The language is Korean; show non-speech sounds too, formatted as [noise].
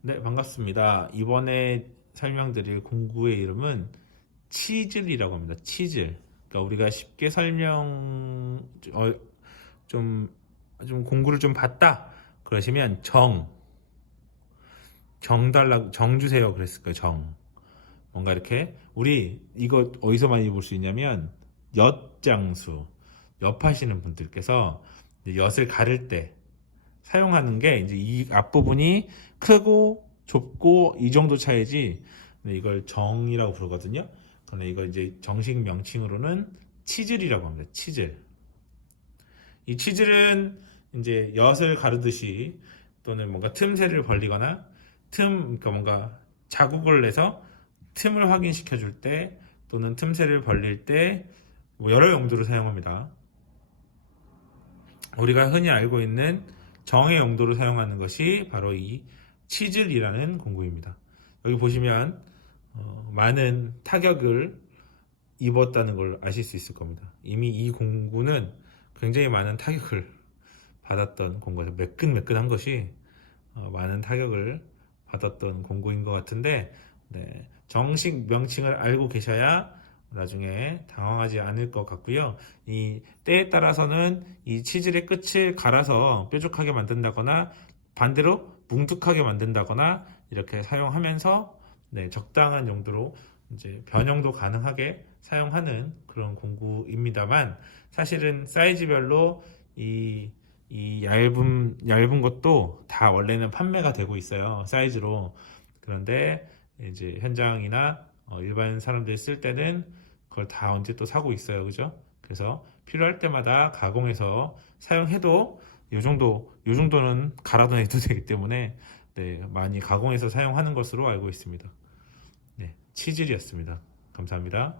네, 반갑습니다. 이번에 설명드릴 공구의 이름은 치즐이라고 합니다. 치즐. 그러니까 우리가 쉽게 설명 어, 좀, 좀 공구를 좀 봤다 그러시면 정, 정 달라고 정 주세요 그랬을 거예요. 정. 뭔가 이렇게 우리 이거 어디서 많이 볼 수 있냐면 엿장수 엿하시는 분들께서 엿을 가를 때 사용하는 게 이제 이 앞부분이 크고 좁고 이 정도 차이지 근데 이걸 정이라고 부르거든요. 그런데 이거 이제 정식 명칭으로는 치즐이라고 합니다. 치즐. 이 치즐은 이제 엿을 가르듯이 또는 뭔가 틈새를 벌리거나 틈 그러니까 뭔가 자국을 내서 틈을 확인시켜 줄 때 또는 틈새를 벌릴 때 뭐 여러 용도로 사용합니다. 우리가 흔히 알고 있는 정의 용도로 사용하는 것이 바로 이 치즐이라는 공구입니다. 여기 보시면 어, 많은 타격을 입었다는 걸 아실 수 있을 겁니다. 이미 이 공구는 굉장히 많은 타격을 받았던 공구에서 매끈매끈한 것이 어, 많은 타격을 받았던 공구인 것 같은데 네, 정식 명칭을 알고 계셔야 나중에 당황하지 않을 것 같고요. 이 때에 따라서는 이 치즐의 끝을 갈아서 뾰족하게 만든다거나 반대로 뭉툭하게 만든다거나 이렇게 사용하면서 네, 적당한 용도로 이제 변형도 가능하게 사용하는 그런 공구입니다만 사실은 사이즈별로 이, 이 얇은 얇은 것도 다 원래는 판매가 되고 있어요 사이즈로 그런데 이제 현장이나 어, 일반 사람들이 쓸 때는 그걸 다 언제 또 사고 있어요 그죠 그래서 필요할 때마다 가공해서 사용해도 이 정도 이 정도는 갈아도 해도 [laughs] 되기 때문에 네, 많이 가공해서 사용하는 것으로 알고 있습니다. 네, 치질이었습니다. 감사합니다.